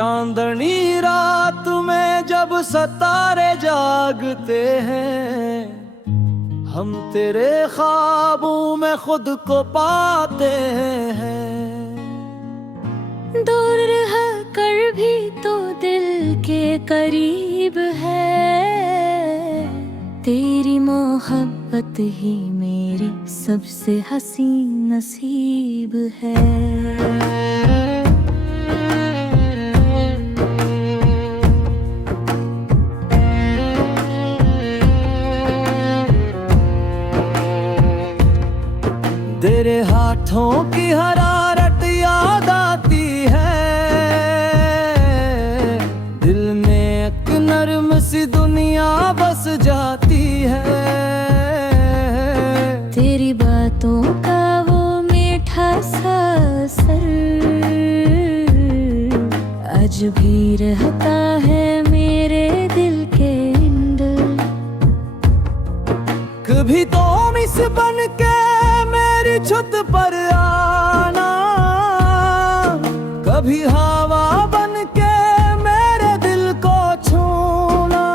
चांदनी रात में जब सितारे जागते हैं, हम तेरे ख्वाबों में खुद को पाते हैं। दूर रह कर भी तो दिल के करीब है, तेरी मोहब्बत ही मेरी सबसे हसीन नसीब है। तेरे हाथों की हरारत याद आती है, दिल में एक नर्म सी दुनिया बस जाती है। तेरी बातों का वो मीठा सा असर आज भी रहता है मेरे दिल के अंदर। कभी तो मिस बन के मेरी छत पर आना, कभी हवा बन के मेरे दिल को छूना,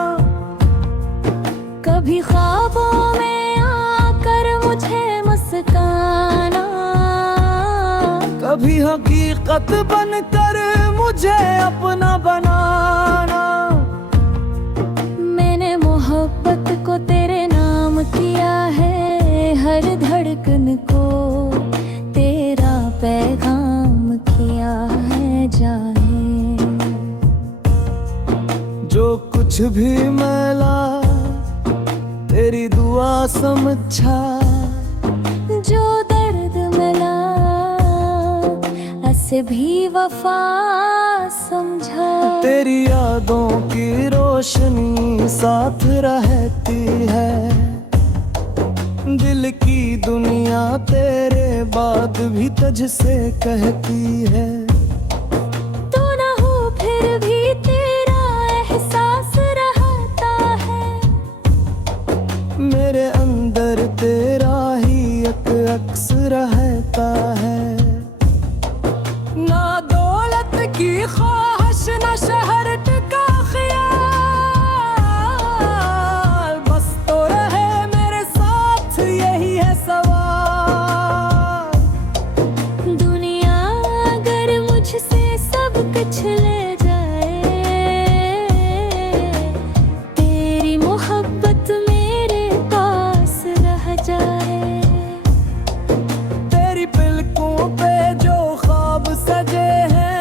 कभी ख्वाबों में आकर मुझे मुस्काना, कभी हकीकत बनकर मुझे अपना बनाना। मैंने मोहब्बत को तेरे नाम किया है, हर धड़कन को तेरा पैगाम किया है जाने। जो कुछ भी मिला तेरी दुआ समझा, जो दर्द मिला ऐसे भी वफा समझा। तेरी यादों की रोशनी साथ रहती है, दिल की दुनिया तेरे बाद भी तुझसे कहती है। तू ना हो फिर भी तेरा एहसास रहता है, मेरे अंदर तेरा ही एक अक्स रहता है। ना दौलत की ख्वाहिश ना शहर का ख्याल, बस तो रहे मेरे साथ यही है सवाल। दुनिया अगर मुझसे सब कुछ ले जाए, तेरी मोहब्बत मेरे पास रह जाए। तेरी पलकों पे जो ख्वाब सजे हैं,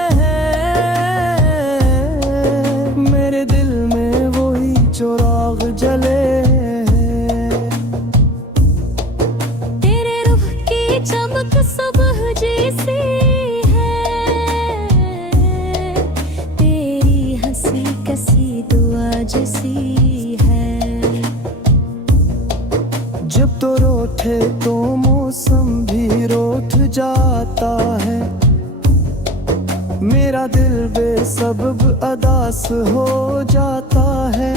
मेरे दिल में वही चिराग जले। तेरे रूह की चमक सुबह जैसी है, तेरी हंसी कसी दुआ जैसी है। जब तो रोठे तो मौसम भी रोठ जाता है, मेरा दिल बेसबब अदास हो जाता है।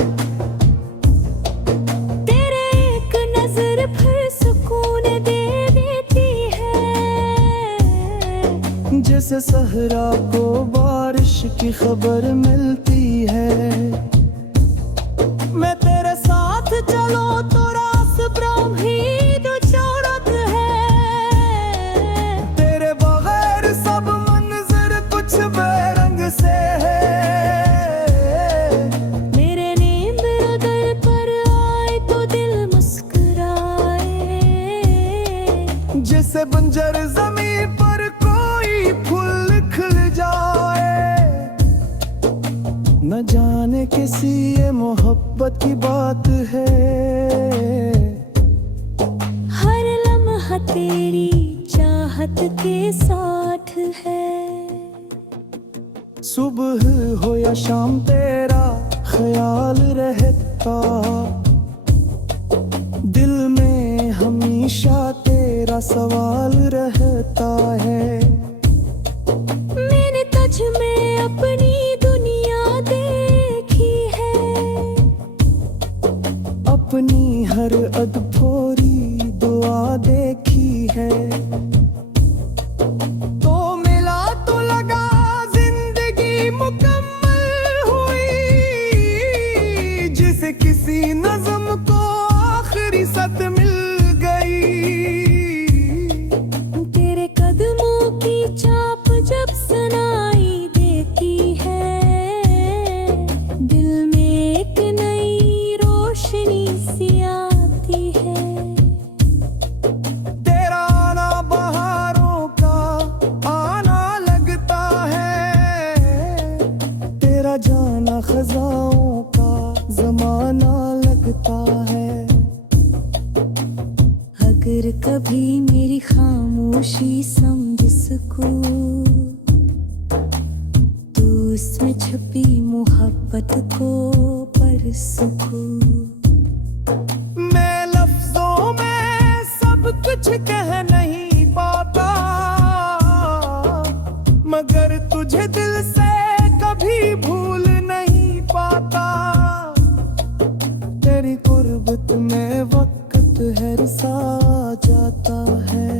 तेरे एक नजर फिर सुकून दे देती है, जैसे सहरा को बारिश की खबर मिलती है। मैं तेरे साथ चलो तो रास्ता भी तो चौड़त है, तेरे बगैर सब मंजर कुछ बेरंग से है। मेरे नींद अगर पर आए तो दिल मुस्कुराए, जैसे बंजर ज़मीं पर कोई फूल खिल जाए। न जाने किसी ये मोहब्बत की बात है, हर लम्हा तेरी चाहत के साथ है। सुबह हो या शाम तेरा ख्याल रहता, दिल में हमेशा तेरा सवाल रहता है। मैंने तुझ में अपनी दुनिया देखी है, अपनी हर अधूरी दुआ देखी है। तो मिला तो लगा जिंदगी मुकम्मल। मेरी खामोशी समझ सकूं, तू उसमें छुपी मोहब्बत को पढ़ सकूं। मैं लफ्जों में सब कुछ कह नहीं पाता, मगर तुझे दिल से कभी भूल नहीं पाता। तेरी गुर्बत में वक्त है सा जाता है,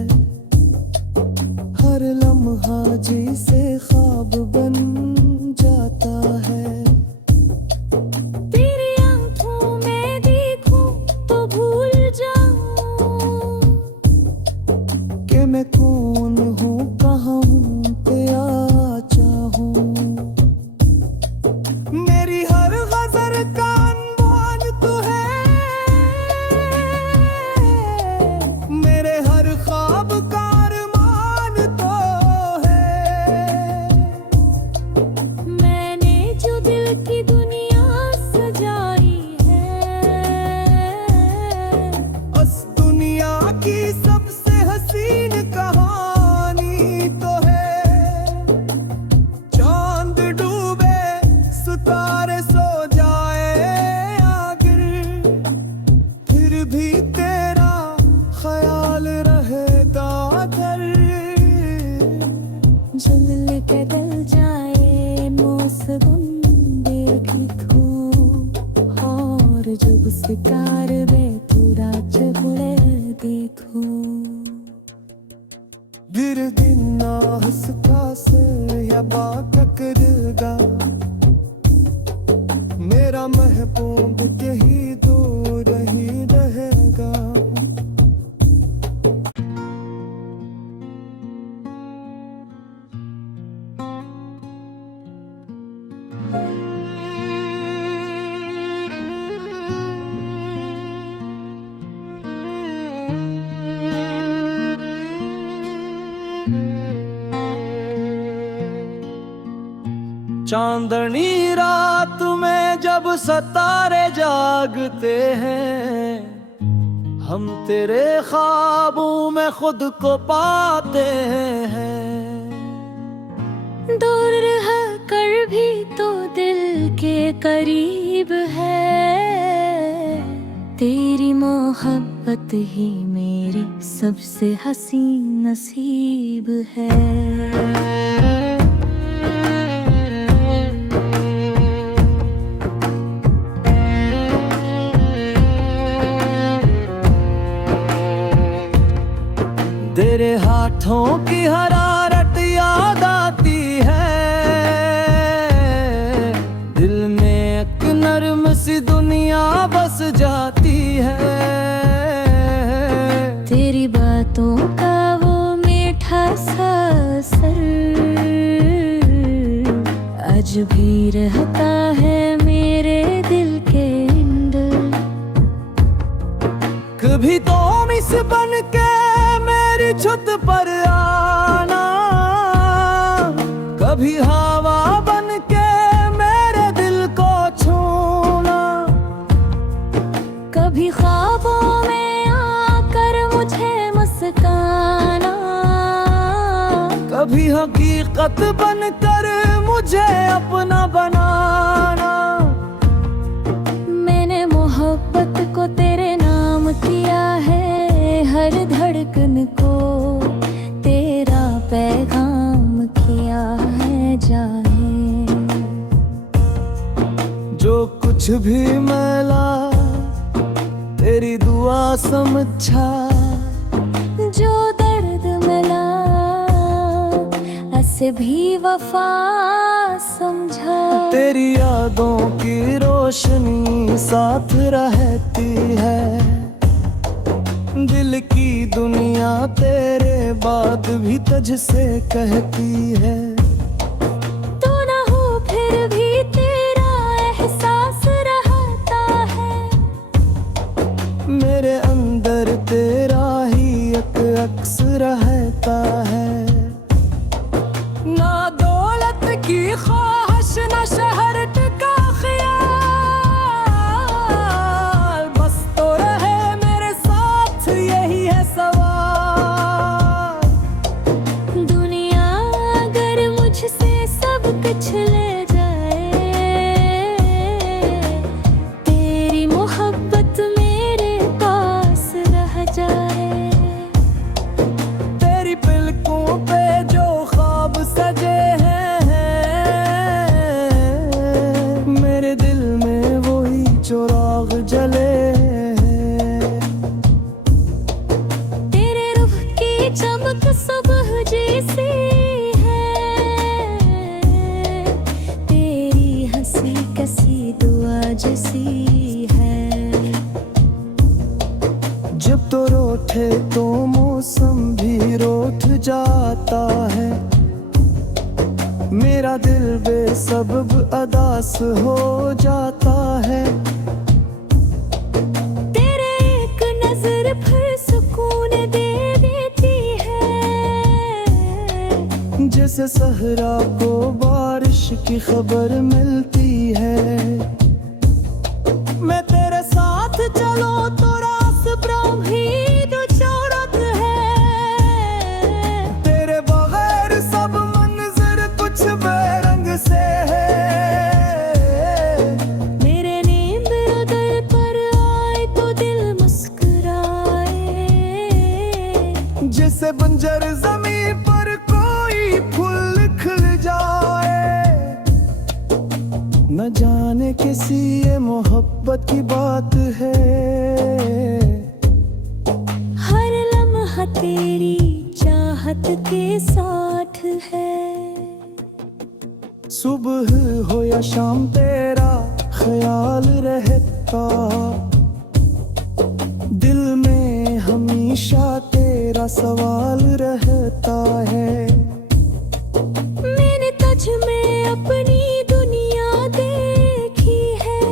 हर लम्हा जैसे ख्वाब बन जाता है। तेरी आंखों में देखूं तो भूल जाऊं कि मैं कौन हूँ, कहाँ हूँ, क्या चाहूँ। मेरी हर गजर का अनमोल तू है, मेरे हर ख्वाब का अरमान तो है। मैंने जो दिल की दुनिया सजाई है, उस दुनिया की सबसे हसीन कहानी तो है। चांद डूबे सितारे सो जाए आगिर, फिर भी तेरा ख्याल रहेगा घर। जल के डल जाए मौसम देखूं, और जब सितारे बेतुरा चढ़े देखूं। bir din hıskası ya bakırga, मेरा महबूब यही दूर ही रहेगा। चांदनी रात में जब सितारे जागते हैं, हम तेरे ख्वाबों में खुद को पाते हैं। दूर रह कर भी तो दिल के करीब है, तेरी मोहब्बत ही मेरी सबसे हसीन नसीब है। तेरे हाथों की हरारत याद आती है, दिल में एक नर्म सी दुनिया बस जाती है। तेरी बातों का वो मीठा सा असर आज भी रहता है मेरे दिल के अंदर। कभी तो मिस बन के मेरी छत पर आना, कभी हवा बन के मेरे दिल को छूना। कभी ख्वाबों में आकर मुझे मुस्काना, कभी हकीकत बनकर मुझे अपना बनाना। मैंने मोहब्बत को तेरे नाम किया है, हर धड़कन को तेरा पैगाम किया है जाने। जो कुछ भी मिला तेरी दुआ समझा, जो दर्द मिला ऐसे भी वफा समझा। तेरी यादों की रोशनी साथ रहती है, दिल की दुनिया तेरे बाद भी तुझसे कहती है। तू ना हो फिर भी तेरा एहसास रहता है, मेरे अंदर तेरा ही एक अक्स रहता है। ना दौलत की ख्वाहिश ना शहर का ख्याल, बस तो रहे मेरे साथ यही है सवाल। चमक सुबह जैसी है, तेरी हंसी कसी दुआ जैसी है। जब तो रोठे तो मौसम भी रोठ जाता है, मेरा दिल बेसबब अदास हो जाता है। तेरे एक नजर फिर सुकून दे देती है, जैसे सहरा को बारिश की खबर मिलती है। मैं तेरे साथ चलो तो रास्ता भी दो चौरत है, तेरे बगैर सब मंजर कुछ बेरंग से है। मेरे नींद दर पर आए तो दिल मुस्कुराए, जैसे बंजर जमीन पर कोई फूल खिल जाए। न जाने किसी ये मोहब्बत की बात है, हर लम्हा तेरी चाहत के साथ है। सुबह हो या शाम तेरा ख्याल रहता, दिल में हमेशा तेरा सवाल रहता है। मैंने तुझ में अपनी दुनिया देखी है,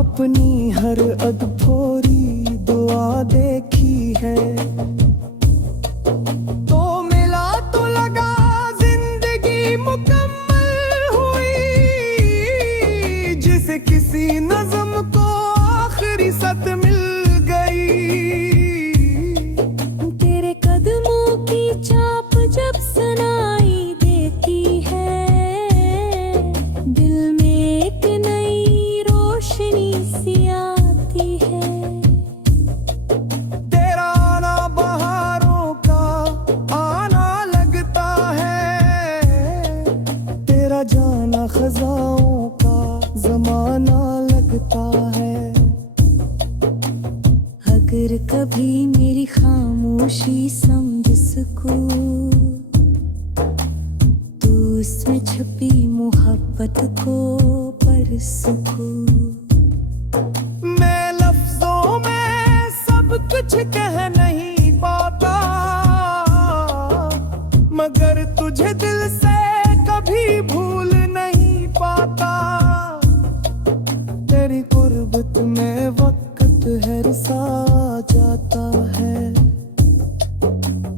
अपनी हर अधूरी दुआ देखी है। तो मिला तो लगा जिंदगी मुकम्मल हुई, जिसे किसी नज़्म को आखिरी सत मिल गई। तेरे कदमों की चाप जब सुनाई देती है, दिल में एक नई रोशनी सी आती है। तेरा आना बहारों का आना लगता है, तेरा जाना खजाओं का जमाना लगता है। अगर कभी मेरी खामोशी समझ सकूं, तो उसमें छुपी मोहब्बत को पढ़ सकूं। मैं लफ्जों में सब कुछ कह नहीं पाता, मगर तुझे दिल से कभी भूल नहीं पाता। तेरी गुर्बत में वक्त है सा जाता है,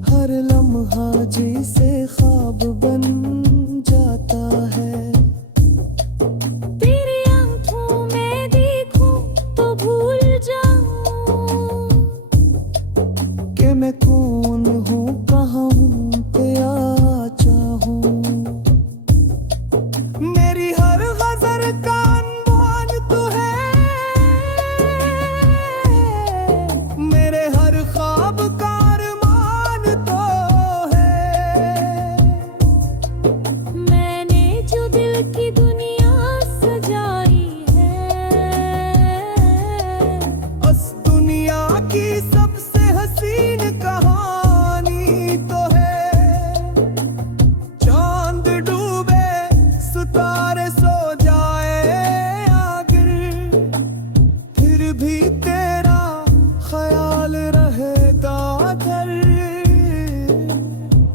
हर लम्हा जिसे ख्वाब बन जाता है। तेरी आंखों में देखूं तो भूल जाऊं, कि मैं कौन हूँ, कहाँ हूँ, क्या चाहूँ। मेरी हर गजर का अनवान तू है, मेरे हर ख्वाब का अरमान तो है। मैंने जो दिल की दुनिया सजाई है, उस दुनिया की सबसे हसीन कहानी तो है। चांद डूबे सितारे सो जाए आगर, फिर भी तेरा ख्याल रहेगा घर।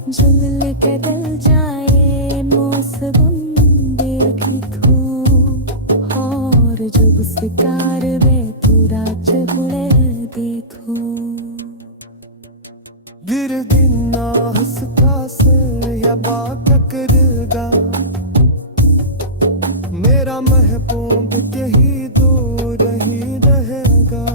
जल के डल जाए मौसम देख लिखूं, और जब सितार वे पूरा चबड़े देखूं। bir din hıskası ya bakırga, मेरा महबूब यही दूर ही रहेगा।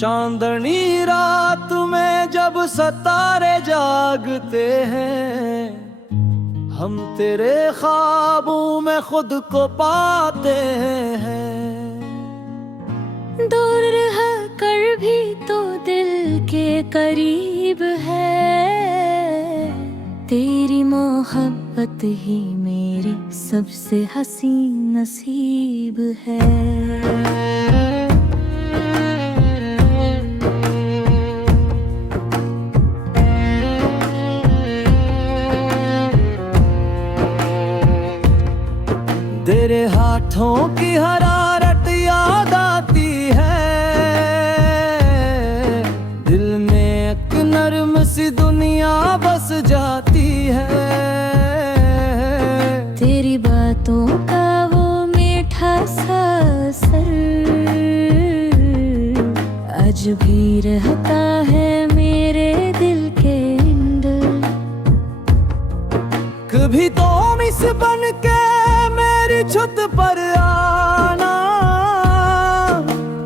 चांदनी रात में जब सितारे जागते हैं, हम तेरे ख्वाबों में खुद को पाते हैं। दूर रह कर भी तो दिल के करीब है, तेरी मोहब्बत ही मेरी सबसे हसीन नसीब है। तेरे हाथों की हरारत याद आती है, दिल में एक नर्म सी दुनिया बस जाती है। तेरी बातों का वो मीठा सा असर आज भी रहता है मेरे दिल के अंदर। कभी तो मिस बन के मेरी छत पर आना,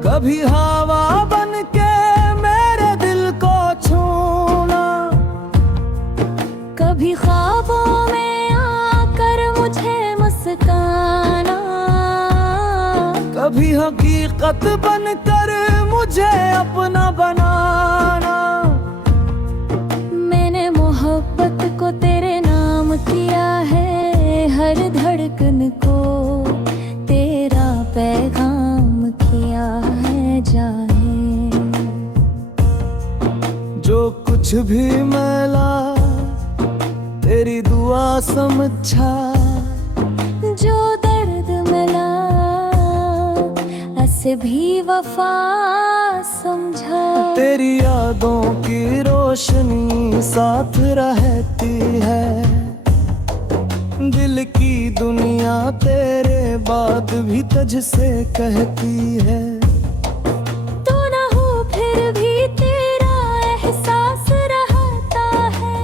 कभी हवा बन के मेरे दिल को छूना, कभी ख्वाबों में आकर मुझे मुस्काना, कभी हकीकत बनकर मुझे अपना बनाना। मैंने मोहब्बत को तेरे नाम किया है, हर धड़कन को तेरा पैगाम किया है जाने। जो कुछ भी मिला तेरी दुआ समझा, जो दर्द मिला ऐसे भी वफा समझा। तेरी यादों की रोशनी साथ रहती है, दिल की दुनिया तेरे बाद भी तुझसे कहती है। तू ना हो फिर भी तेरा एहसास रहता है,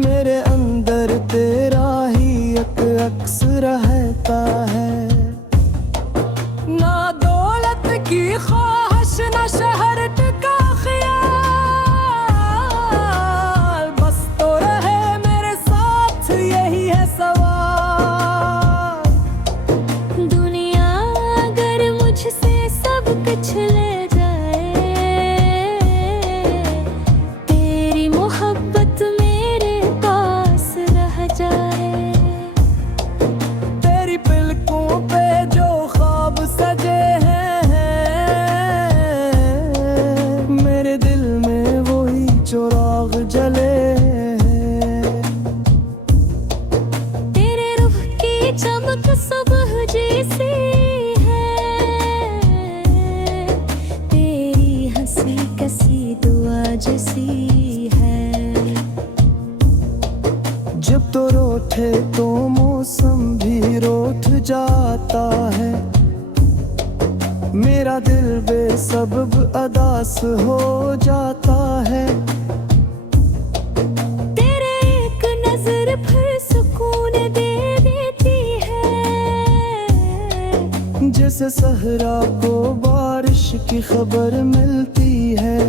मेरे अंदर तेरा ही एक अक्स रहता है। ना दौलत की ख्वाहिश ना शहरत का ख्याल, बस तो रहे मेरे साथ यही है सवाल। दुनिया अगर मुझसे सब कुछ ले जाए, तेरी मोहब्बत मेरे पास रह जाए। तेरी पलकों पे जो ख्वाब सजे हैं, मेरे दिल में वही चिराग जले हैं। तेरे रुख की चमक सुबह जैसी है, तेरी हंसी कैसी दुआ जैसी है। जब तो रोठे तो मौसम भी रोठ जाता है, मेरा दिल बेसबब अदास हो जाता है। तेरे एक नजर फिर सुकून दे देती है, जैसे सहरा को बारिश की खबर मिलती है।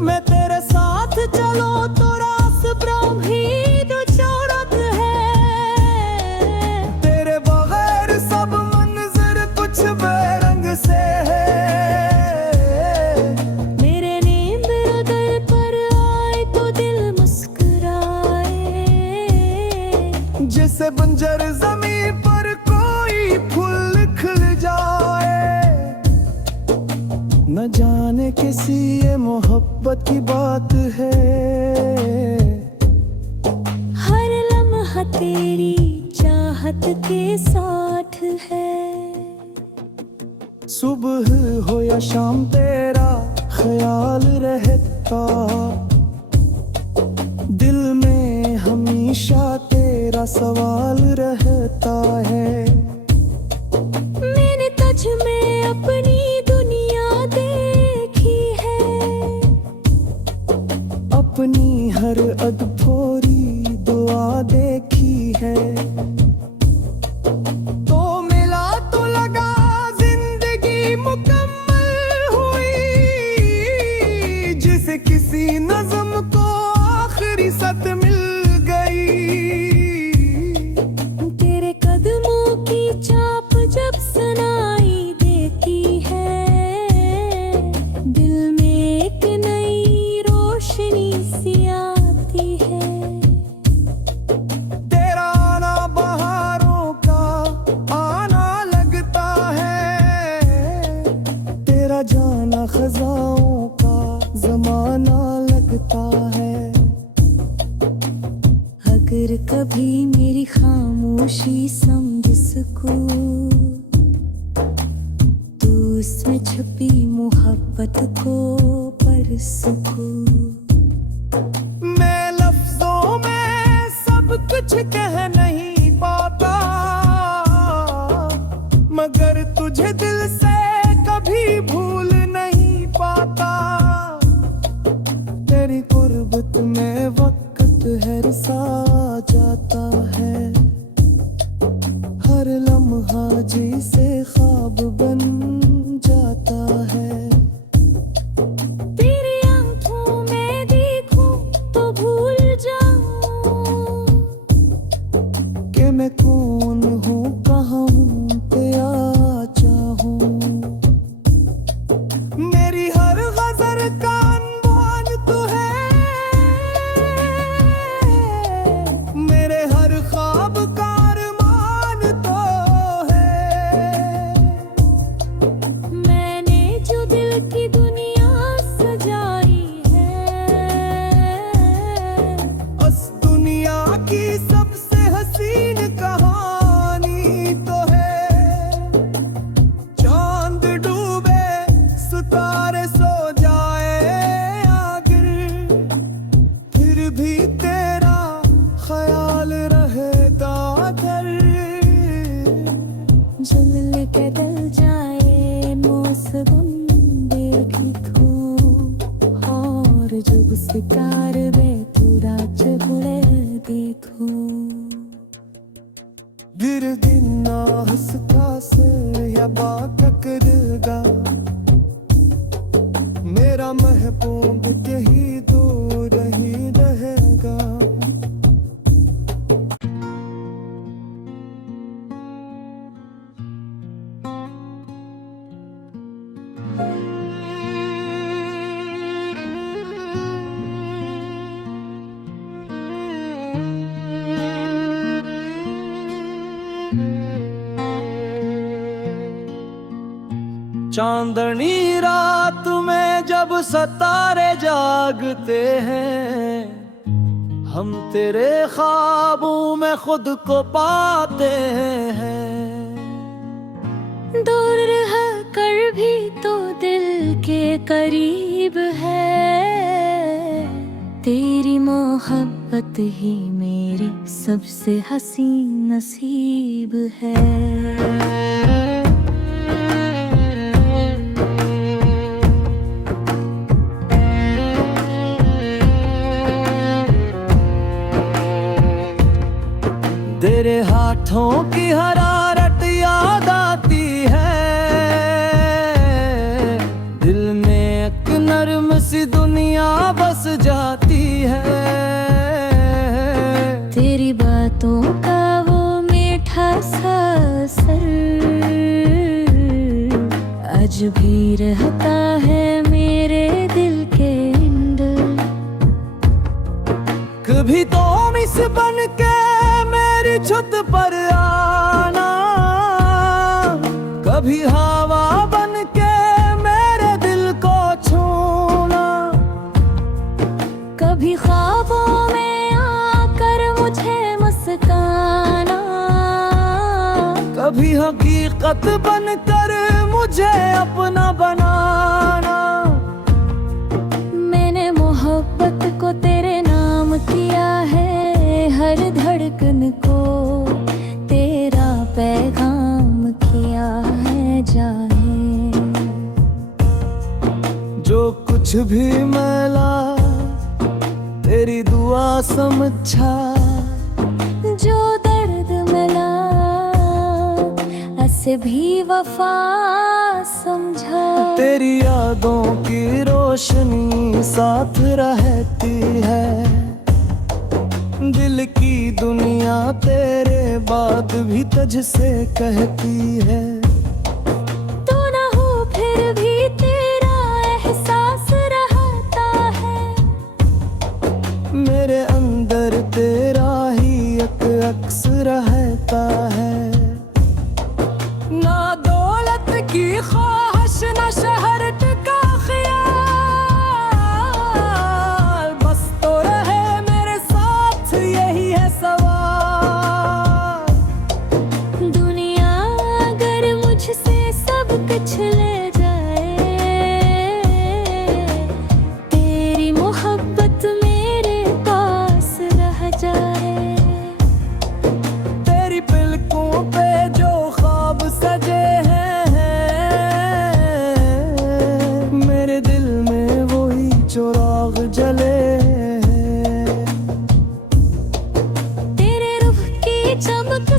मैं तेरे साथ चलो तो रास्ता भी दो चौरत है, तेरे बगैर सब मंजर कुछ बेरंग से है। मेरे नींद हृदय पर आए तो दिल मुस्कुराए, जैसे बंजर जमीन पर कोई फूल खिल जाए। न जाने किसी ये मोहब्बत की बात है, हर लम्हा तेरी चाहत के साथ है। सुबह हो या शाम तेरा ख्याल रहता, दिल में हमेशा तेरा सवाल रहता है। मैंने तुझ में अपनी दुनिया देखी है, अपनी हर अधूरी दुआ देखी है। तो मिला तो लगा जिंदगी मुकम्मल हुई, जिसे किसी नज़्म को आखिरी सत मिल खुशी समझ सकूं, तू उसमें छुपी मोहब्बत को पढ़ सकूं। मैं लफ्जों में सब कुछ कह नहीं पाता, मगर तुझे दिल से कभी भूल नहीं पाता। तेरी गुर्बत में वक्त है सा जाता है, हर लम्हा जी से ख्वाब बन जाता है। तेरी आंखों में देखूं तो भूल जाऊं कि मैं कौन हूँ, कहाँ हूँ, क्या चाहूँ। मेरी हर गजर का अनमोल तू है, मेरे हर ख्वाब का अरमान तो है। मैंने जो दिल की दुनिया सजाई है, उस दुनिया की सबसे हसीन कहानी तो है। चांद डूबे सितारे सो जाए आखिर, फिर भी तेरा ख्याल रहेगा घर। जल के डल जाए मौसम देखूं, और जब शिकार बेतुराज उड़े देखूं। bir din hıskası yaba takırga, मेरा महबूब कहीं दूर ही रहेगा। चांदनी रात में जब सितारे जागते हैं, हम तेरे ख्वाबों में खुद को पाते हैं। दूर रह कर भी तो दिल के करीब है, तेरी मोहब्बत ही मेरी सबसे हसीन नसीब है। तेरे हाथों की हरारत याद आती है, दिल में एक नर्म सी दुनिया बस जाती है। तेरी बातों का वो मीठा सा असर आज भी रहता है मेरे दिल के अंदर। कभी तो मिस बन के मेरी छत पर आना, कभी हवा बन के मेरे दिल को छूना, कभी ख्वाबों में आकर मुझे मुस्काना, कभी हकीकत बनकर मुझे अपना बनाना। मैंने मोहब्बत को तेरे नाम किया है, हर धड़कन को तेरा पैगाम किया है जाने। जो कुछ भी मिला तेरी दुआ समझा, जो दर्द मिला ऐसे भी वफा समझा। तेरी यादों की रोशनी साथ रहती है, दिल की दुनिया तेरे बाद भी तुझसे कहती है। तू ना हो फिर भी तेरा एहसास रहता है, मेरे अंदर तेरा ही एक अक्स रहता है। ना दौलत की ख्वाहिश, ना शहरत का ख्याल, बस तो रहे मेरे साथ यही है सवाल।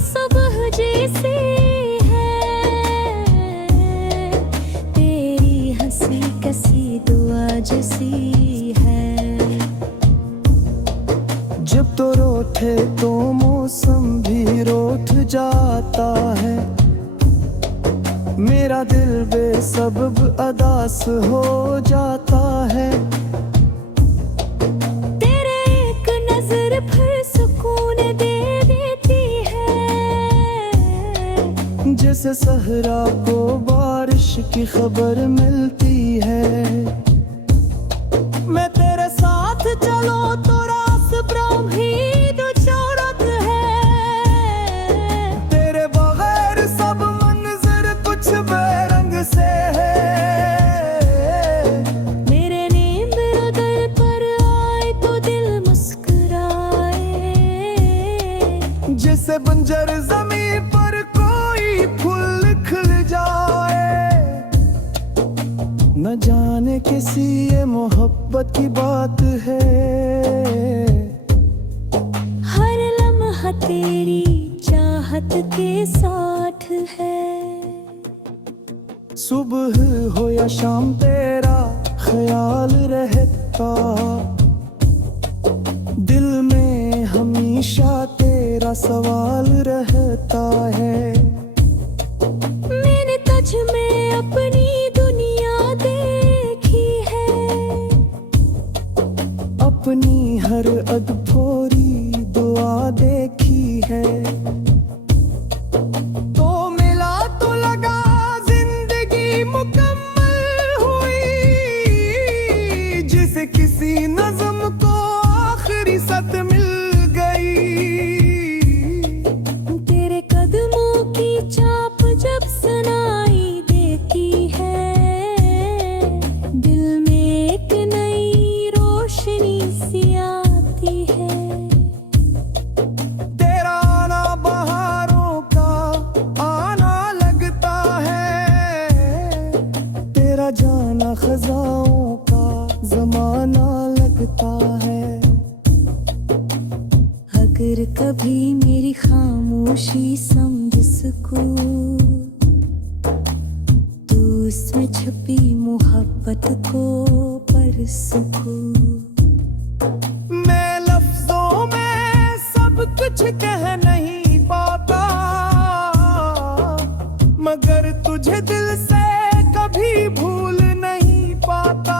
सुबह जैसी है, तेरी हंसी कसी दुआ जैसी है। जब तो रोठे तो मौसम भी रोठ जाता है, मेरा दिल बेसबब अदास हो जाता है। तेरे एक नजर फिर सुकून दे देती है, जैसे सहरा को बारिश की खबर मिलती है। मैं तेरे साथ चलो तो रास ब्रह्मी दो चौरत है, तेरे बगैर सब मंजर कुछ बेरंग से है। मेरे नींद दर पर आए तो दिल मुस्कुराए, जैसे बंजर जमीन पर कोई फूल खिल जाए। न जाने किसी ये मोहब्बत की बात है, हर लम्हा तेरी चाहत के साथ है। सुबह हो या शाम तेरा ख्याल रहता, दिल में हमेशा तेरा सवाल रहता है। मैंने तुझ में अपनी दुनिया देखी है, अपनी हर अधूरी दुआ देखी है। तो मिला तो लगा जिंदगी मुकम्मल हुई, जिसे किसी नज़्म को आखिरी सत मिल गई। तेरे कदमों की चाप जब सुनाई देती है, दिल में एक नई रोशनी सी आती है। तेरा आना बहारों का आना लगता है, तेरा जाना खजाओं का जमाना लगता है। अगर कभी मेरी खामोशी समझ सकूं, तो उसमें छपी मोहब्बत को पढ़ सकूं। मैं लफ्जों में सब कुछ कह नहीं पाता, मगर तुझे दिल से कभी भूल नहीं पाता।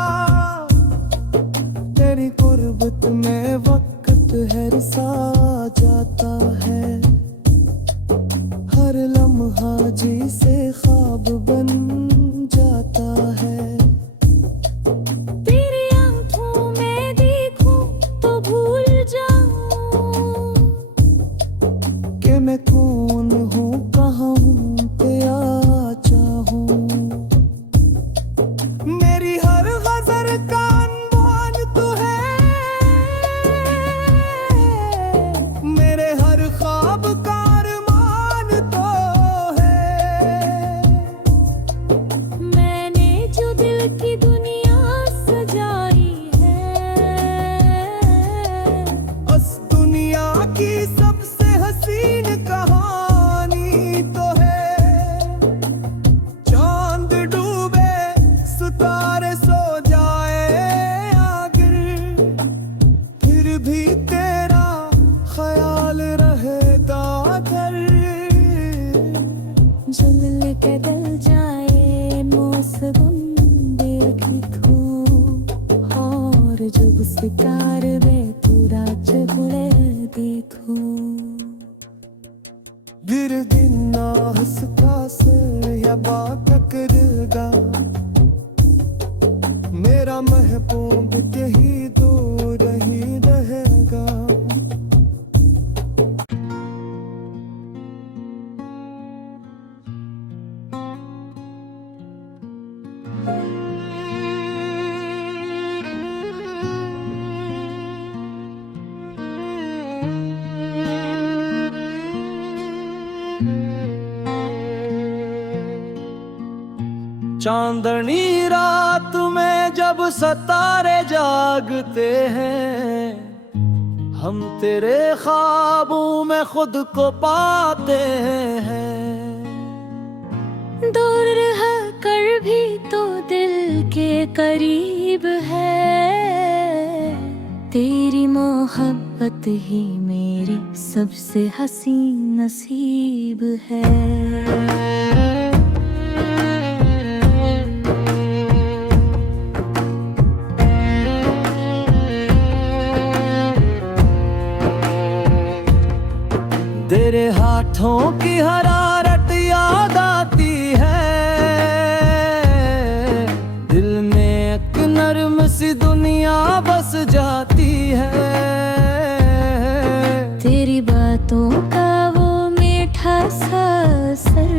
तेरी गुर्बत में वक्त है सा जाता है, हर लम्हा जिसे ख्वाब बन जाता है। तेरी आंखों में देखूं तो भूल जाऊं, कि मैं कौन हूँ कहाँ हूँ क्या चाहूँ। मेरी हर गजर का अनवान तू है, मेरे हर ख्वाब का अरमान तो है। मैंने जो दिल की दुनिया सजाई है, उस दुनिया की सबसे हसीन कहानी तो है। चांद डूबे सितारे सो जाए आगर, फिर भी तेरा ख्याल रहेगा घर। जल के डल जाए मौसम देखी हूँ, और जब शिकार बेतुरा चढ़े देखूं। bir din hıskası ya bakırga, मेरा महबूब कहीं दूर ही रहेगा। चांदनी रात में जब सितारे जागते हैं, हम तेरे ख्वाबों में खुद को पाते हैं। दूर रह कर भी तो दिल के करीब है। तेरी मोहब्बत ही मेरी सबसे हसीन नसीब है। तेरे हाथों की हरारत याद आती है। दिल में एक नर्म सी दुनिया बस जाती है। तेरी बातों का वो मीठा सा असर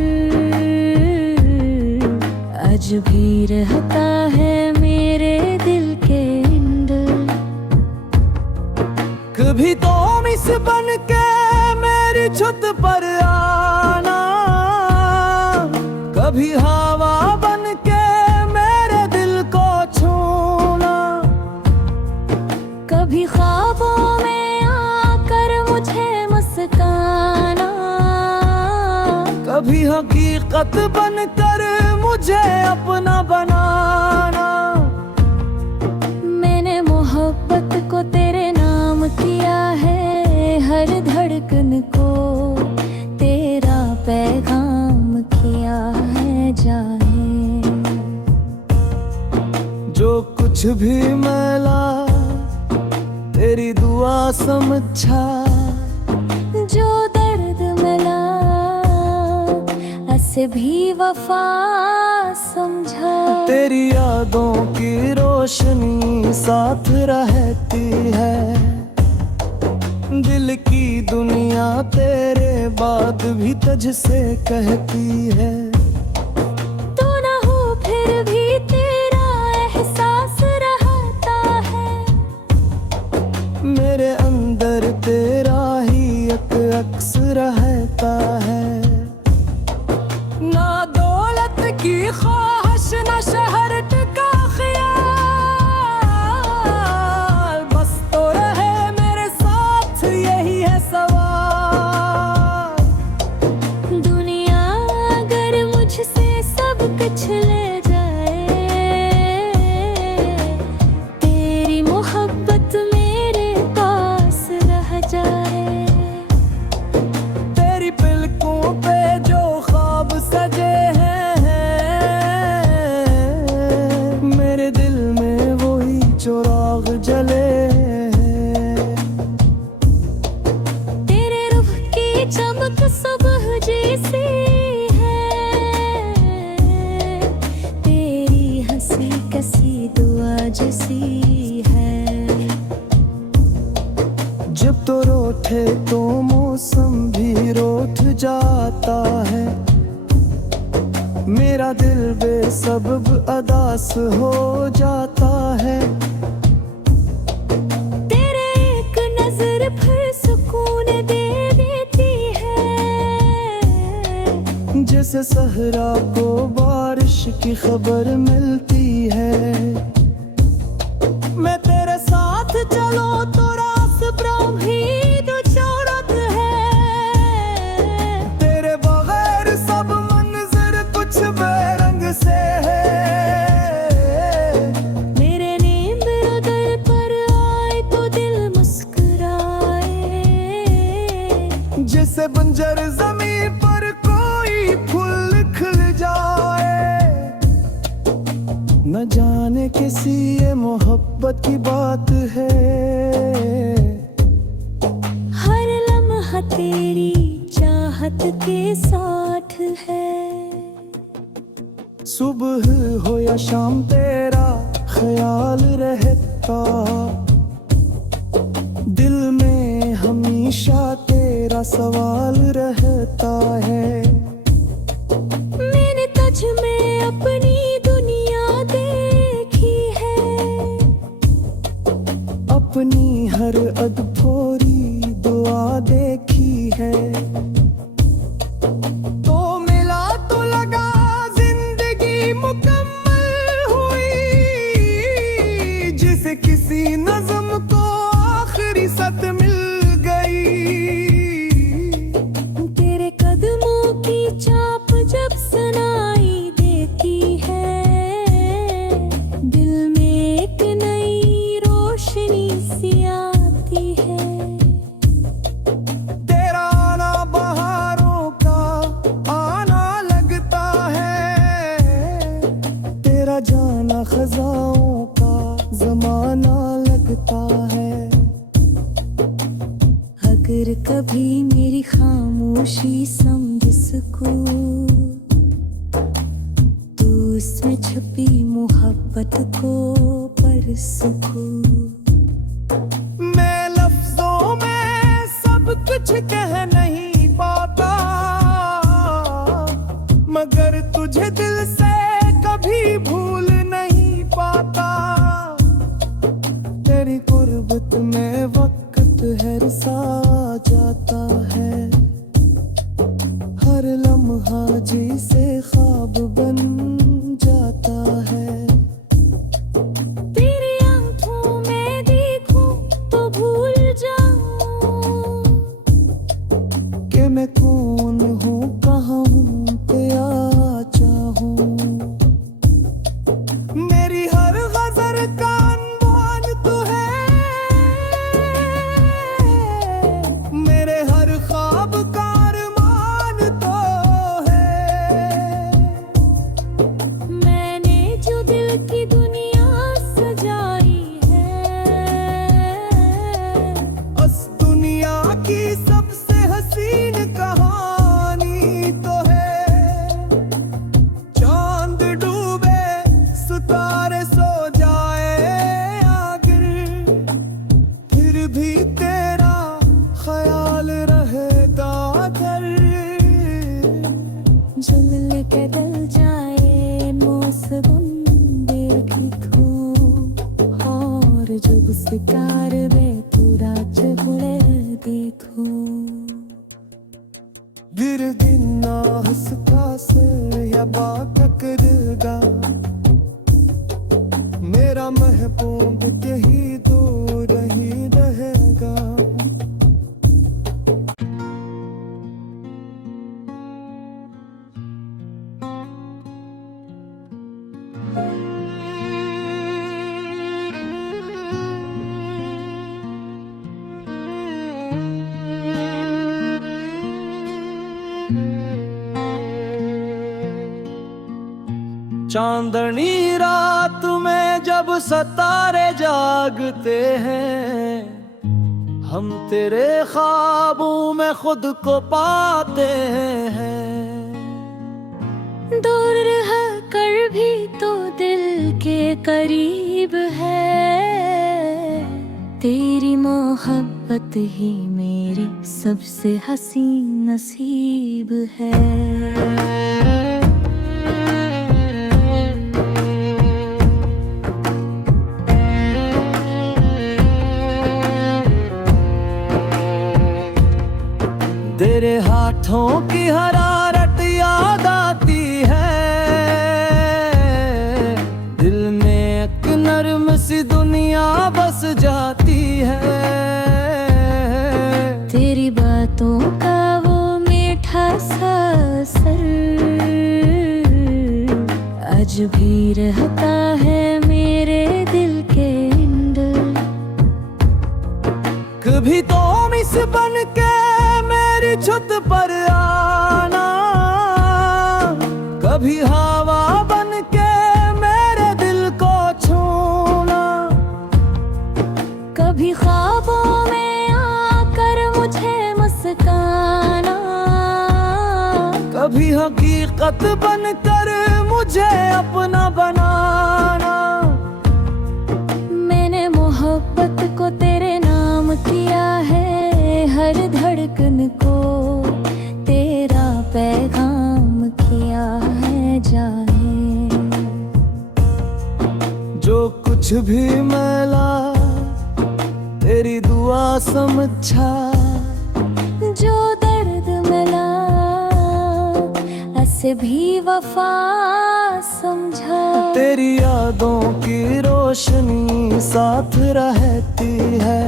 आज भी रहता है मेरे दिल के अंदर। कभी तो मिस बन के मेरी छत पर आना, कभी हवा बन के मेरे दिल को छूना, कभी ख्वाबों में आकर मुझे मुस्काना, कभी हकीकत बनकर मुझे अपना बनाना। मैंने मोहब्बत को तेरे नाम किया है। हर धड़कन को तेरा पैगाम किया है जाए। जो कुछ भी मिला तेरी दुआ समझा। जो दर्द मिला ऐसे भी वफा समझा। तेरी यादों की रोशनी साथ रहती है। दिल की दुनिया तेरे बाद भी तुझसे कहती है। तू ना हो फिर भी तेरा एहसास रहता है। मेरे अंदर तेरा ही एक अक्स रहता है। ना दौलत की ख्वाहिश ना शहरत का ख्याल, बस तो रहे मेरे साथ यही है सवाल। दुनिया अगर मुझसे सब कुछ ले जाए, तेरी मोहब्बत मेरे पास रह जाए। तेरी पलकों पे जो ख्वाब सजे हैं, मेरे दिल में वही चिराग जले हैं। तेरे रूह की चमक सुबह जैसी है। तेरी हंसी कसी दुआ जैसी है। जब तो रोठे तो मौसम भी रोठ जाता है। मेरा दिल बेसबब अदास हो जाता है। तेरे एक नजर फिर सुकून दे देती है। जैसे सहरा को बारिश की खबर मिलती है। मैं तेरे साथ चलो तो रास ब्रह्मी तो चौरत है। तेरे बगैर सब मंजर कुछ बेरंग से है। मेरे नींद रगल पर आए तो दिल मुस्कुराए। जैसे बंजर जमीन पर कोई फूल खिल जाए। न जाने किसी ये मोहब्बत की बात है। हर लम्हा तेरी चाहत के साथ है। सुबह हो या शाम तेरा ख्याल रहता। दिल में हमेशा तेरा सवाल रहता है। मैंने तुझ में अपनी दुनिया देखी है। अपनी हर अधूरी दुआ देखी है। तो मिला तो लगा जिंदगी मुकम्मल हुई। जिसे किसी नज़्म को आखिरी सत मिल मुझको, तू उसमें छुपी मोहब्बत को परसको। मैं लफ्जों में सब कुछ कह नहीं पाता, मगर तुझे दिल से कभी भूल नहीं पाता। तेरी गुर्बत में वक्त है सा जाता है, हर लम्हा जैसे ख्वाब बन जाता है। तेरी आंखों में देखूं तो भूल जाऊं कि मैं कौन हूँ, कहाँ हूँ, क्या चाहूँ। मेरी हर गजर का अनवान तू है, मेरे हर ख्वाब का अरमान तो है। मैंने जो दिल की दुनिया सजाई है, उस दुनिया की सबसे हसीन कहानी तो है। चांद डूबे सितारे सो जाए आगर, फिर भी तेरा ख्याल रहेगा घर। जल के डल जाए मौसम देखो, और जब सितार में पूरा चबड़े देखो। bir din hıskası yaba ककरगा, मेरा महबूब यही दूर ही रहेगा। चांदनी रात में जब सितारे जागते हैं, हम तेरे ख्वाबों में खुद को पाते हैं। दूर रह कर भी तो दिल के करीब है, तेरी मोहब्बत ही मेरी सबसे हसीन नसीब है। तेरे हाथों की हरारत याद आती है, दिल में एक नर्म सी दुनिया बस जाती है। तेरी बातों का वो मीठा सा असर आज भी रहता है मेरे दिल के अंदर। कभी तो मिस बन के मेरी छत पर आना, कभी हवा बन के मेरे दिल को छूना। कभी ख्वाबों में आकर मुझे मुस्काना, कभी हकीकत बनकर मुझे अपना बनाना। मैंने मोहब्बत को तेरे नाम किया है, हर धड़कन को तेरा पैगाम किया है जाने। जो कुछ भी मिला तेरी दुआ समझा, जो दर्द मिला ऐसे भी वफा समझा। तेरी यादों की रोशनी साथ रहती है,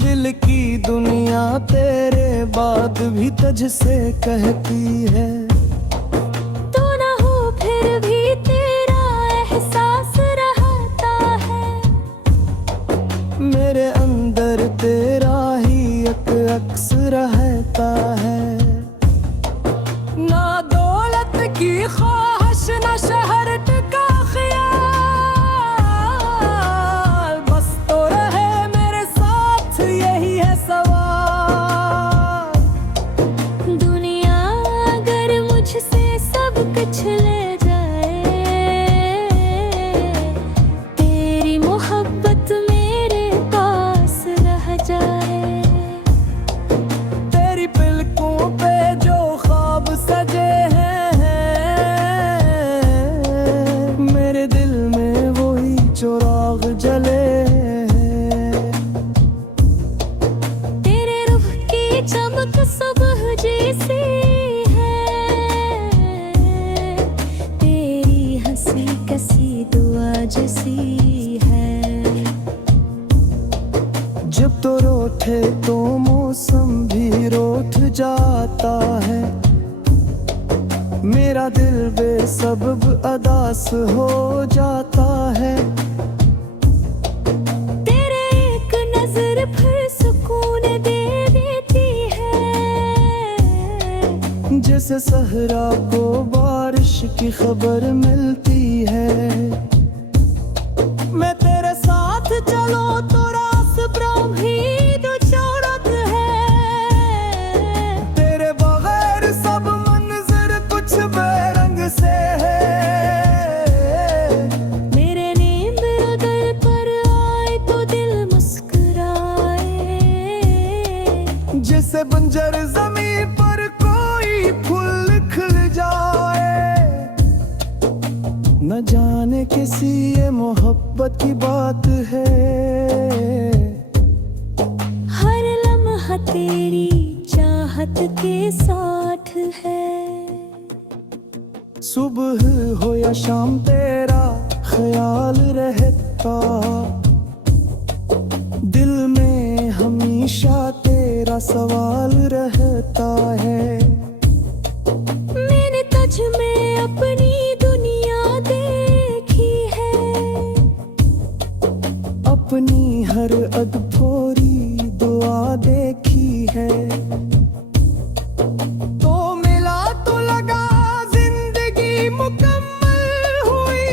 दिल की दुनिया तेरे बाद भी तुझसे कहती है। तू ना हो फिर भी तेरा एहसास रहता है, मेरे अंदर तेरा ही एक अक्स रहता है। ना दौलत की ख्वाहिश ना शहरत का ख्याल, बस तो रहे मेरे साथ यही है सवाल। दुनिया है। मेरा दिल बेसबब अदास हो जाता है। तेरे एक नजर फिर सुकून दे देती है, जैसे सहरा को बारिश की खबर मिलती है। मैं तेरे साथ चलो तो रास्ता भी दो चौरात है। तेरे बगैर सब मंजर कुछ बेरंग से है। मेरे नींद अगर पर आए तो दिल मुस्कुराए, जैसे बंजर जमीन पर कोई फूल खिल जाए। न जाने किसी ये मोहब्बत की बात है। हर लम्हा तेरी चाहत के साथ है। सुबह हो या शाम तेरा ख्याल रहता, दिल में हमेशा तेरा सवाल रहता है। मैंने तुझ में अपनी दुनिया देखी है, अपनी हर अधूरी दुआ देखी है। तो मिला तो लगा जिंदगी मुकम्मल हुई,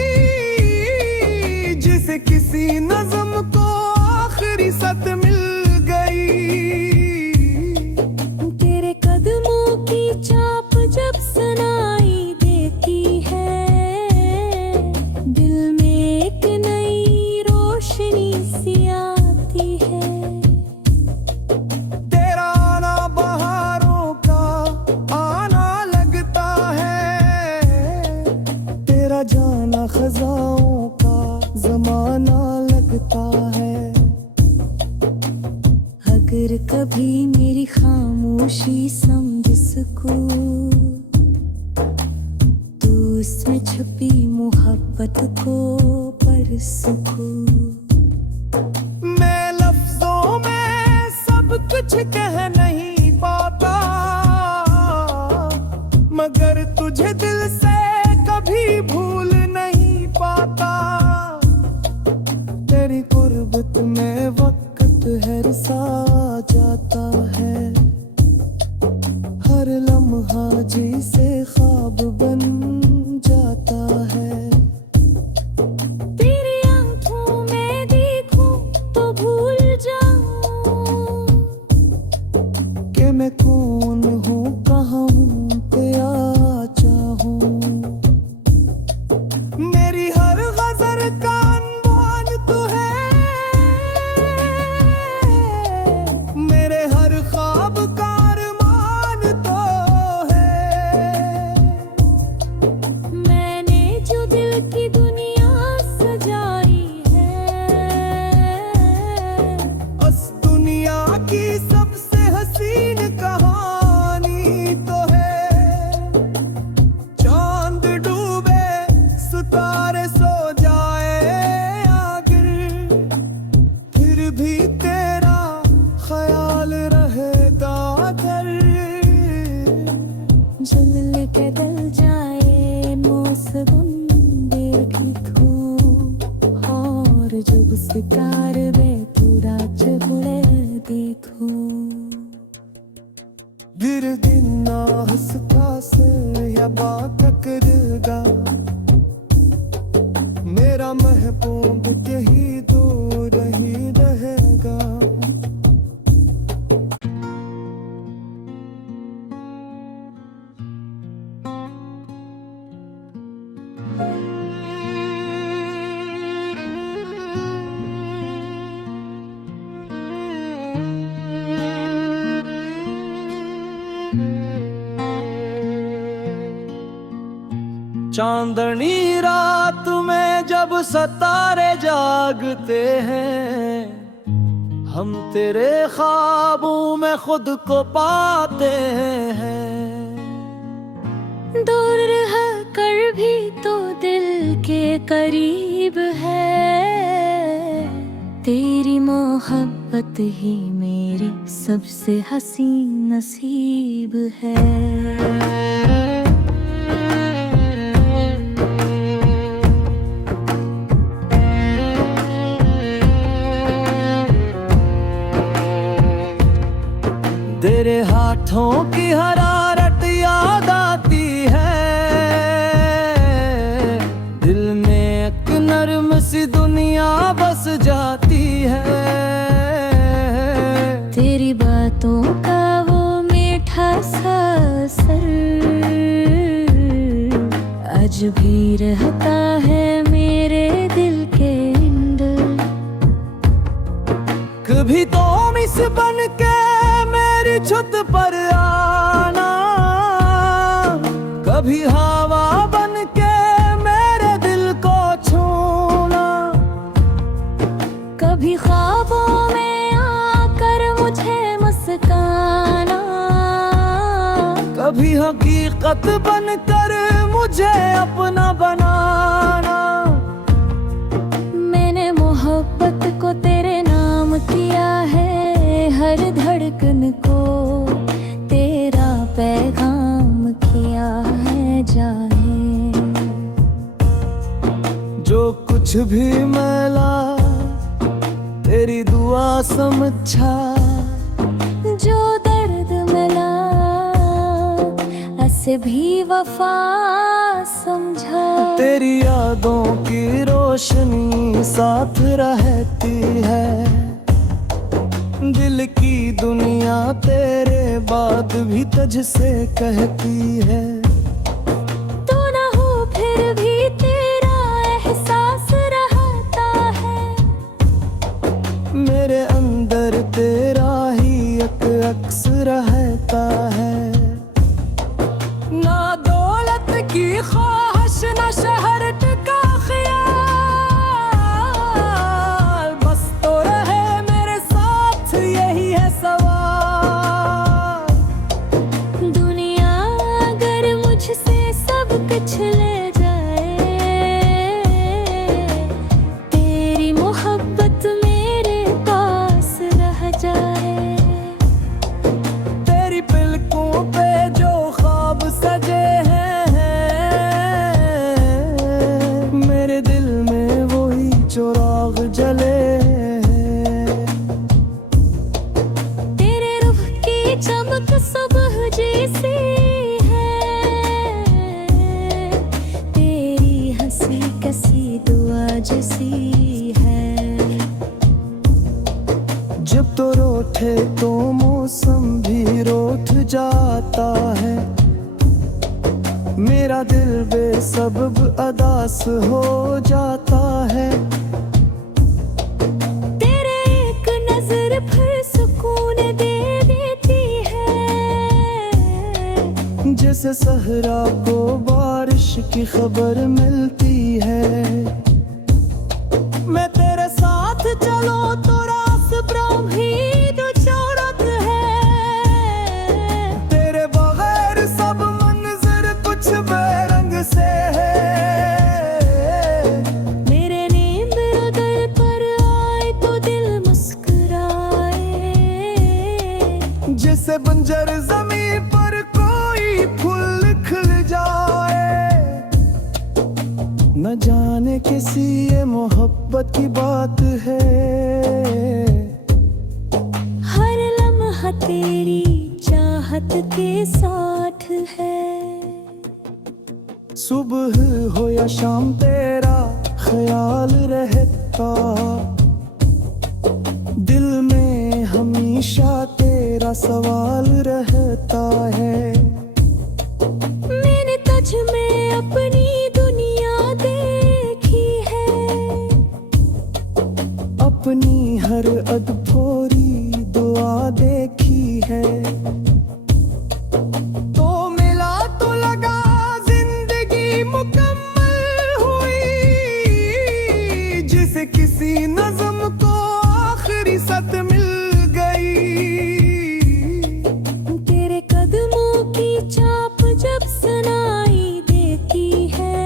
जिसे किसी नज़्म को आखिरी सत मिल गई। तेरे कदमों की चाप जब सुनाई देती है, दिल में एक नई रोशनी सी आती है। तेरा आना बहारों का आना लगता है, तेरा जाना खजाओं का जमाना लगता है। अगर कभी मेरी खामोशी समझ सकूं, तो उसमें छुपी मोहब्बत को पढ़ सकूं। मैं लफ्जों में सब कुछ कह नहीं पाता, मगर तुझे दिल से कभी भूल नहीं पाता। तेरी गुर्बत में वक्त हर सा जाता है, हर लम्हा जैसे ख्वाब बन जाता है। तेरी आंखों में देखूं तो भूल जाऊं कि मैं कौन हूँ, कहाँ हूँ, क्या चाहूँ। मेरी हर गजर का अनवान तू है, मेरे हर ख्वाब का अरमान तो है। मैंने जो दिल की दुनिया सजाई है, उस दुनिया की सबसे हसीन कहानी तो है। चांद डूबे सितारे सो जाए आगर, फिर भी तेरा ख्याल रहेगा घर। जल के डल जाए मौसम देखूं, और जब सितारे बेतुरा चढ़े देखूं। bir din ah sıkası yaba takırga, मेरा महबूब यही दूर ही रहेगा। चांदनी रात में जब सितारे जागते हैं, हम तेरे ख्वाबों में खुद को पाते हैं। दूर रह कर भी तो दिल के करीब है, तेरी मोहब्बत मोहब्बत ही मेरी सबसे हसीन नसीब है। तेरे हाथों की हरारत याद आती है, दिल में एक नर्म सी दुनिया बस जाती है। तेरी बातों का वो मीठा सा असर आज भी रहता है मेरे दिल के अंदर। कभी तो मिस बन के मेरी छत पर आना, कभी हवा बन के मेरे दिल को छूना, कभी ख्वाबों में आकर मुझे मुस्काना, कभी हकीकत बनकर मुझे अपना बनाना। मैंने मोहब्बत को तेरे नाम किया है, हर धड़कन को तेरा पैगाम किया है जाने। जो कुछ भी मिला तेरी दुआ समझा, जो दर्द मिला ऐसे भी वफा समझा। तेरी यादों की रोशनी साथ रहती है, दिल की दुनिया तेरे बाद भी तुझसे कहती है। तू ना हो फिर भी तेरा एहसास रहता है, मेरे अंदर तेरा ही एक अक्स रहता है। ना दौलत की ख्वाहिश ना शहर का ख्याल, बस तो रहे मेरे साथ यही है सवाल। दुनिया अगर मुझसे सब कुछ ले जाए, तेरी मोहब्बत मेरे पास रह जाए। तेरी पलकों पे जो ख्वाब सजे हैं, मेरे दिल में वही चिराग जले हैं। तेरे रुख की चमक सुबह जैसी है, तेरी हंसी कैसी दुआ जैसी है। जब तो रोठे तो मौसम भी रोठ जाता है, मेरा दिल बेसबब अदास हो जाता है। तेरे एक नजर फिर सुकून दे देती है, जैसे सहरा को बारिश की खबर मिलती है। मैं तेरे साथ चलो तो रास ब्रह्मी दो चौरत है, तेरे बगैर सब मंजर कुछ बेरंग से है। मेरे नींद हृदय पर आए तो दिल मुस्कुराए, जैसे बंजर जमीन पर कोई फूल खिल जाए। न जाने किसी ये मोहब्बत की बात है, हर लम्हा तेरी चाहत के साथ है। सुबह हो या शाम तेरा ख्याल रहता, दिल में हमेशा तेरा सवाल रहता है। मैंने तुझ में अपनी दुनिया देखी है, अपनी हर अधूरी दुआ देखी है। तो मिला तो लगा जिंदगी मुकम्मल हुई, जिसे किसी नज़्म को आखिरी सत मिल गई। तेरे कदमों की चाप जब सुनाई देती है,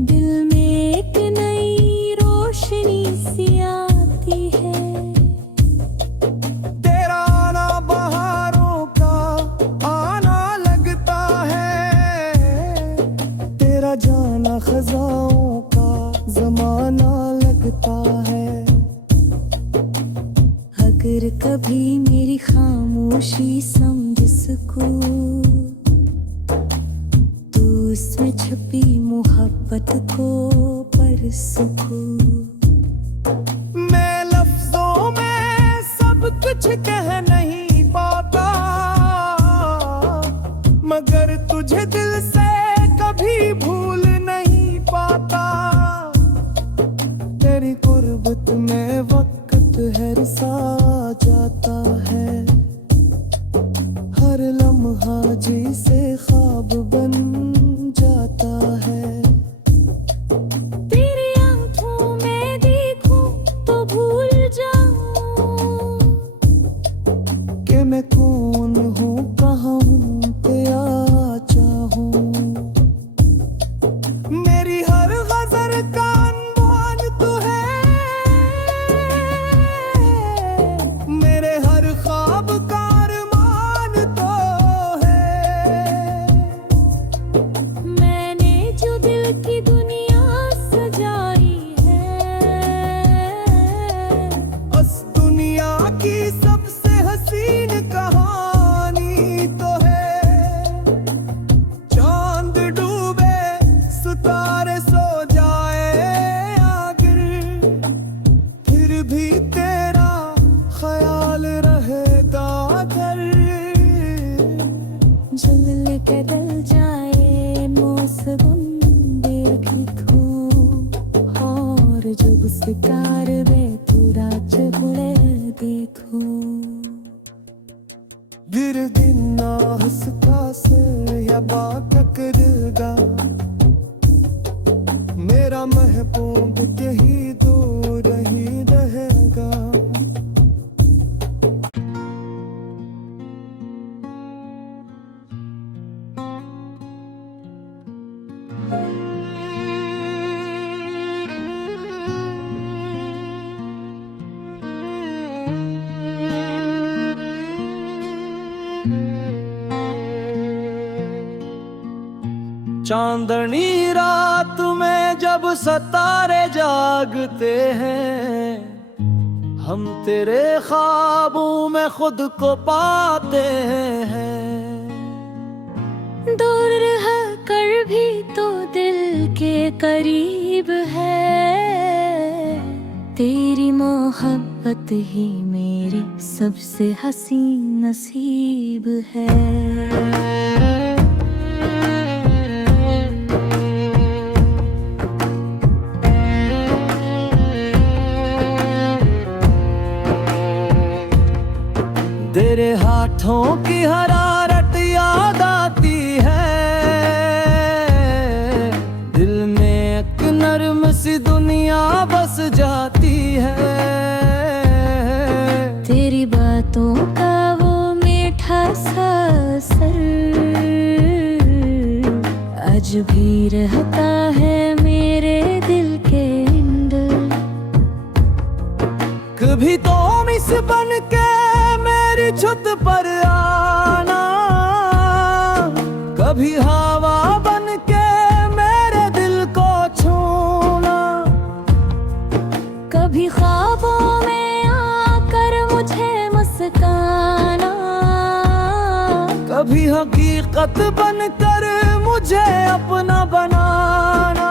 दिल में एक नई रोशनी सी आती है। छपी मोहब्बत को परसूं। मैं लफ्जों में सब कुछ कह नहीं पाता, मगर तुझे दिल से कभी भूल नहीं पाता। तेरी गुर्बत में वक्त है सा जाता है, हर लम्हा जैसे ख्वाब बन जाता है। तेरी आंखों में देखूं तो भूल जाऊं कि मैं कौन हूँ, कहाँ हूँ, क्या चाहूँ। मेरी हर गजल का अनमोल तू है, मेरे हर ख्वाब का अरमान तो है। मैंने जो दिल की दुनिया सजाई है, उस दुनिया की सबसे हसीन कहानी तो है। चांद डूबे सितारे सो जाए आखिर, फिर भी तेरा ख्याल रहेगा घर। जंगल के दल जाए मौसम देखूं, और जब शिकार बेतुरा चुड़े देखूं। bir din hıskası ya bakırda, मेरा महबूब यही दूर ही रहेगा। चांदनी रात में जब सितारे जागते हैं, हम तेरे ख्वाबों में खुद को पाते हैं। दूर रह कर भी तो दिल के करीब है, तेरी मोहब्बत ही मेरी सबसे हसीन नसीब है। तेरे हाथों की हरारत याद आती है, दिल में एक नर्म सी दुनिया बस जाती है। तेरी बातों का वो मीठा सा असर आज भी रहता है मेरे दिल के अंदर। कभी तो मिस बन के मेरी छत पर आना, कभी हवा बन के मेरे दिल को छूना। कभी ख्वाबों में आकर मुझे मुस्काना, कभी हकीकत बनकर मुझे अपना बनाना।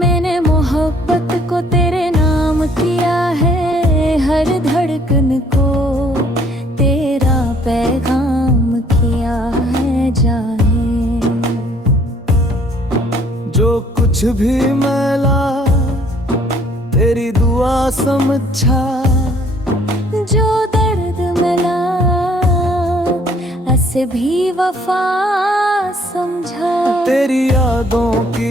मैंने मोहब्बत को तेरे नाम किया है, हर धड़कन को तेरा पैगाम किया है जाने। जो कुछ भी मिला तेरी दुआ समझा, जो दर्द मिला ऐसे भी वफा समझा। तेरी यादों की